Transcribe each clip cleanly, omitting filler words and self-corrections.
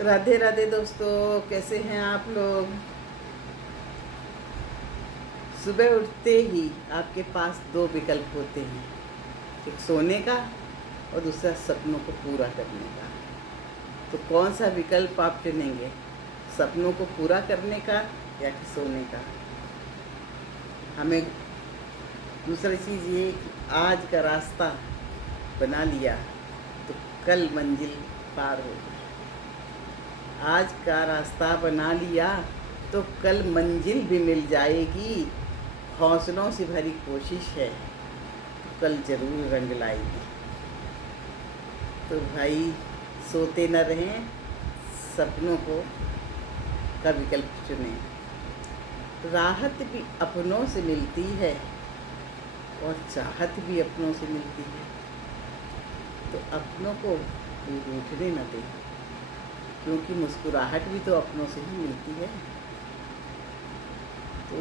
राधे राधे दोस्तों, कैसे हैं आप लोग। सुबह उठते ही आपके पास दो विकल्प होते हैं, एक सोने का और दूसरा सपनों को पूरा करने का। तो कौन सा विकल्प आप चुनेंगे, सपनों को पूरा करने का या कि सोने का। हमें दूसरी चीज़ ये कि आज का रास्ता बना लिया तो कल मंजिल पार होगी। आज का रास्ता बना लिया तो कल मंजिल भी मिल जाएगी। हौसलों से भरी कोशिश है तो कल ज़रूर रंग लाएगी। तो भाई सोते न रहें, सपनों का विकल्प चुनें। राहत भी अपनों से मिलती है और चाहत भी अपनों से मिलती है। तो अपनों को रूठने न दें, क्योंकि मुस्कुराहट भी तो अपनों से ही मिलती है। तो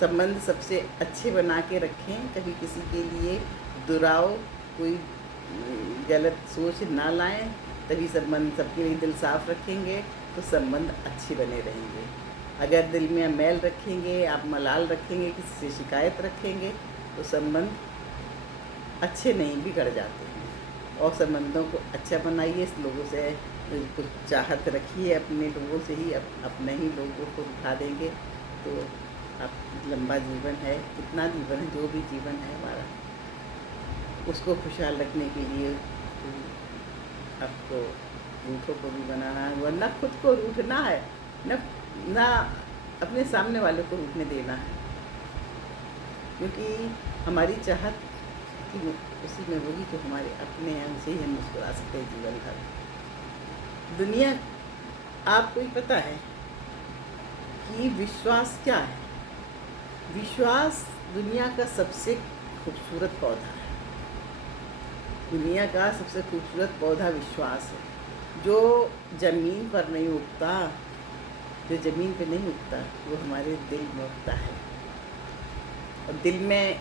संबंध सबसे अच्छे बना के रखें, कभी किसी के लिए दुराव, कोई गलत सोच ना लाएं। तभी संबंध, सबके लिए दिल साफ रखेंगे तो संबंध अच्छे बने रहेंगे। अगर दिल में मैल रखेंगे, आप मलाल रखेंगे, किसी से शिकायत रखेंगे तो संबंध अच्छे नहीं, बिगड़ जाते हैं। और संबंधों को अच्छा बनाइए, लोगों से कुछ चाहत रखिए, अपने लोगों से ही अपने ही लोगों को उठा देंगे तो आप लंबा जीवन है, कितना जीवन है, जो भी जीवन है हमारा, उसको खुशहाल रखने के लिए आपको रूठों को भी बनाना है, वरना खुद को रूठना है, ना अपने सामने वाले को रूठने देना है। क्योंकि हमारी चाहत कि उसी में होगी जो हमारे अपने हैं, उनसे ही हम मुस्कुरा सकते हैं जीवन भर। दुनिया, आपको ही पता है कि विश्वास क्या है। विश्वास दुनिया का सबसे खूबसूरत पौधा है। दुनिया का सबसे खूबसूरत पौधा विश्वास है, जो ज़मीन पर नहीं उगता, जो ज़मीन पे नहीं उगता, वो हमारे दिल में उगता है। और दिल में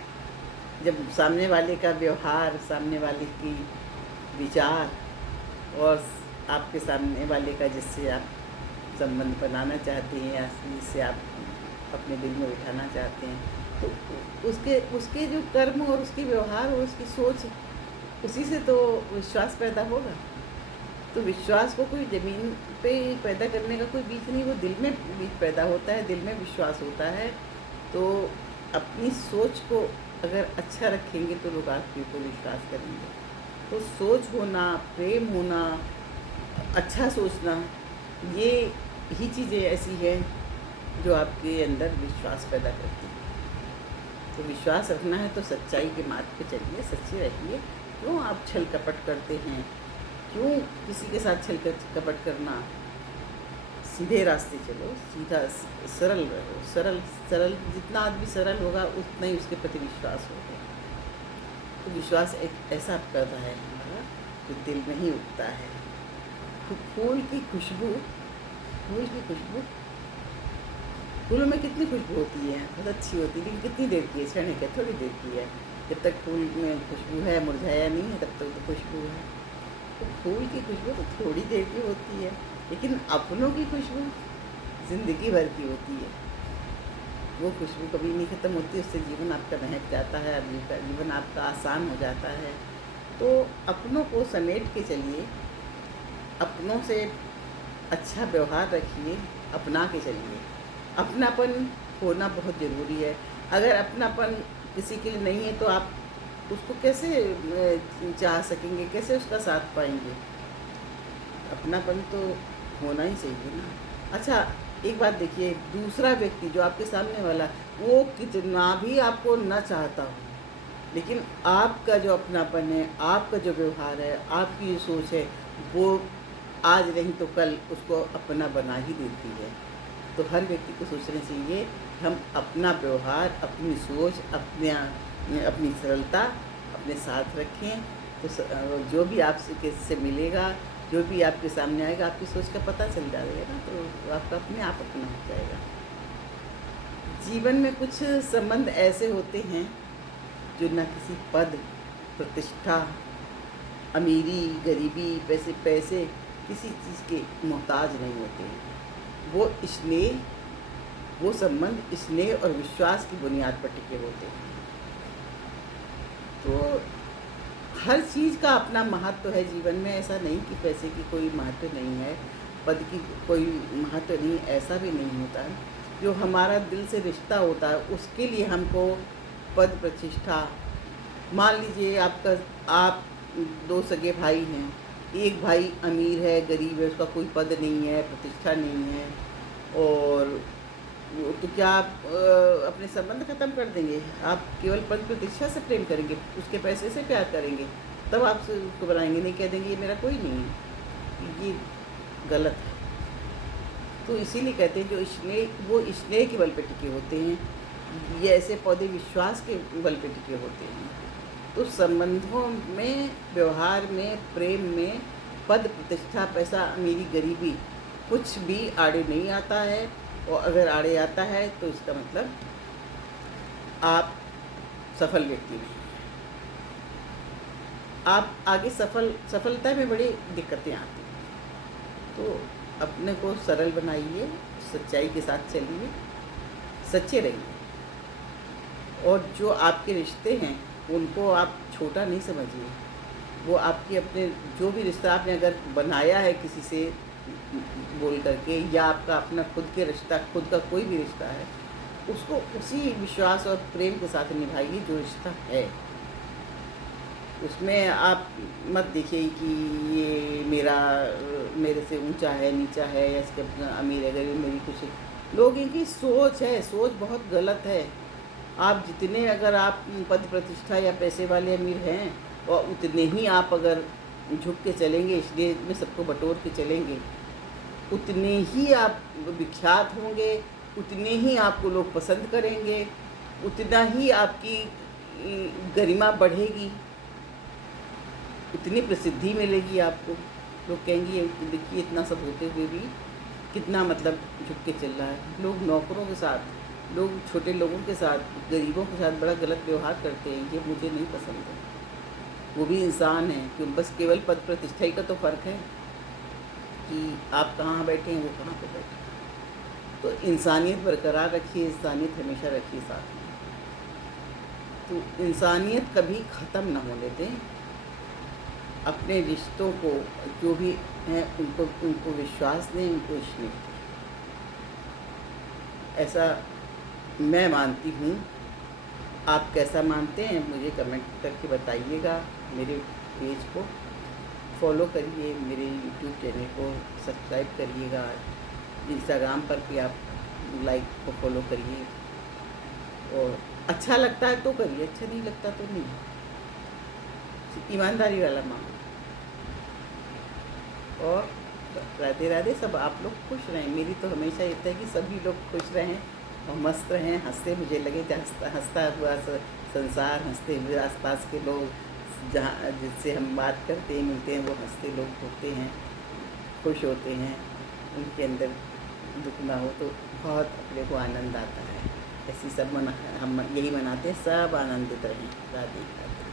जब सामने वाले का व्यवहार, सामने वाले की विचार और आपके सामने वाले का जिससे आप संबंध बनाना चाहते हैं या जिससे आप अपने दिल में बिठाना चाहते हैं, तो उसके जो कर्म और उसके व्यवहार और उसकी सोच, उसी से तो विश्वास पैदा होगा। तो विश्वास को कोई ज़मीन पे पैदा करने का कोई बीज नहीं, वो दिल में बीज पैदा होता है, दिल में विश्वास होता है। तो अपनी सोच को अगर अच्छा रखेंगे तो लोग आपके ऊपर विश्वास करेंगे। तो सोच होना, प्रेम होना, अच्छा सोचना, ये ही चीज़ें ऐसी हैं जो आपके अंदर विश्वास पैदा करती हैं। तो विश्वास रखना है तो सच्चाई के मार्ग पे चलिए, सच्चे रहिए। क्यों आप छल कपट करते हैं, क्यों किसी के साथ छल कपट करना। सीधे रास्ते चलो, सीधा सरल रहो। सरल जितना आदमी सरल होगा उतना ही उसके प्रति विश्वास होगा। तो विश्वास एक ऐसा पौधा है हमारा जो दिल में ही उगता है। फूल की खुशबू, फूलों में कितनी खुशबू होती है, बहुत अच्छी होती है, लेकिन कितनी देर की है, क्षणिक है, थोड़ी देर की है। जब तक फूल में खुशबू है, मुरझाया नहीं है, तब तक तो खुशबू है। तो फूल की खुशबू तो थोड़ी देर की होती है, लेकिन अपनों की खुशबू ज़िंदगी भर की होती है। वो खुशबू कभी नहीं ख़त्म होती, उससे जीवन आपका महक जाता है, जीवन आपका आसान हो जाता है। तो अपनों को समेट के चलिए, अपनों से अच्छा व्यवहार रखिए, अपना के चलिए। अपनापन होना बहुत ज़रूरी है। अगर अपनापन किसी के लिए नहीं है तो आप उसको कैसे चाह सकेंगे, कैसे उसका साथ पाएंगे। अपनापन तो होना ही चाहिए ना। अच्छा, एक बात देखिए, दूसरा व्यक्ति जो आपके सामने वाला, वो कितना भी आपको न चाहता हो, लेकिन आपका जो अपनापन है, आपका जो व्यवहार है, आपकी जो सोच है, वो आज नहीं तो कल उसको अपना बना ही देती है। तो हर व्यक्ति को सोचना चाहिए हम अपना व्यवहार, अपनी सोच, अपनी सरलता अपने साथ रखें। तो जो भी आपसे मिलेगा, जो भी आपके सामने आएगा, आपकी सोच का पता चल जाएगा ना, तो आपका अपने आप अपना हो जाएगा। जीवन में कुछ संबंध ऐसे होते हैं जो न किसी पद, प्रतिष्ठा, अमीरी, गरीबी, पैसे किसी चीज़ के मोहताज नहीं होते हैं। वो स्नेह, वो संबंध स्नेह और विश्वास की बुनियाद पर टिके होते हैं। तो हर चीज़ का अपना महत्व है जीवन में। ऐसा नहीं कि पैसे की कोई महत्व नहीं है, पद की कोई महत्व नहीं, ऐसा भी नहीं होता है। जो हमारा दिल से रिश्ता होता है उसके लिए हमको पद प्रतिष्ठा, मान लीजिए आप 2 सगे भाई हैं, एक भाई अमीर है, गरीब है, उसका कोई पद नहीं है, प्रतिष्ठा नहीं है, और तो क्या आप अपने संबंध ख़त्म कर देंगे? आप केवल पद प्रतिष्ठा से प्रेम करेंगे, उसके पैसे से प्यार करेंगे, तब आप उसको बनाएंगे, नहीं कह देंगे ये मेरा कोई नहीं है। ये गलत है। तो इसीलिए कहते हैं जो स्नेह, वो स्नेह के बल पे टिके होते हैं। ये ऐसे पौधे विश्वास के बल पे टिके होते हैं। तो संबंधों में, व्यवहार में, प्रेम में पद प्रतिष्ठा, पैसा, अमीरी, गरीबी कुछ भी आड़े नहीं आता है। और अगर आड़े आता है तो इसका मतलब आप सफल व्यक्ति नहीं। आप आगे सफलता में बड़ी दिक्कतें आती हैं। तो अपने को सरल बनाइए, सच्चाई के साथ चलिए, सच्चे रहिए, और जो आपके रिश्ते हैं उनको आप छोटा नहीं समझिए। वो आपके अपने जो भी रिश्ता आपने अगर बनाया है किसी से बोल करके, या आपका अपना खुद के रिश्ता, खुद का कोई भी रिश्ता है, उसको उसी विश्वास और प्रेम के साथ निभाइए जो रिश्ता है। उसमें आप मत देखिए कि ये मेरे से ऊंचा है, नीचा है, या इसके अमीर है, गरीब, मेरी कुछ। लोगों की सोच है, सोच बहुत गलत है। आप जितने, अगर आप पद प्रतिष्ठा या पैसे वाले अमीर हैं, और उतने ही आप अगर झुक के चलेंगे, इसलिए में सबको बटोर के चलेंगे, उतने ही आप विख्यात होंगे, उतने ही आपको लोग पसंद करेंगे, उतना ही आपकी गरिमा बढ़ेगी, उतनी प्रसिद्धि मिलेगी आपको। लोग कहेंगे ये देखिए इतना सब होते हुए भी कितना मतलब झुक के चल रहा है। लोग नौकरों के साथ, लोग छोटे लोगों के साथ, गरीबों के साथ बड़ा गलत व्यवहार करते हैं। ये मुझे नहीं पसंद है। वो भी इंसान है, क्यों बस केवल पद प्रतिष्ठा ही का तो फ़र्क है कि आप कहाँ बैठे हैं, वो कहाँ पे बैठे हैं। तो इंसानियत बरकरार रखिए, इंसानियत हमेशा रखिए साथ में। तो इंसानियत कभी ख़त्म ना होने दें। अपने रिश्तों को, जो भी हैं, उनको विश्वास दें, उनको स्नेह दें। ऐसा मैं मानती हूँ। आप कैसा मानते हैं मुझे कमेंट करके बताइएगा। मेरे पेज को फॉलो करिए, मेरे यूट्यूब चैनल को सब्सक्राइब करिएगा, इंस्टाग्राम पर भी आप लाइक को फॉलो करिए। और अच्छा लगता है तो करिए, अच्छा नहीं लगता तो नहीं। ईमानदारी वाला मामला। और राधे राधे। सब आप लोग खुश रहें। मेरी तो हमेशा ये है कि सभी लोग खुश रहें और मस्त रहें, हंसते। मुझे लगे कि हंसता हुआ संसार, हंसते हुए आसपास के लोग जहाँ जिससे हम बात करते हैं, मिलते हैं, वो हंसते लोग होते हैं, खुश होते हैं, उनके अंदर दुख ना हो तो बहुत अपने को आनंद आता है। ऐसी सब हम यही मनाते हैं, सब आनंदित रहें। राधे राधे।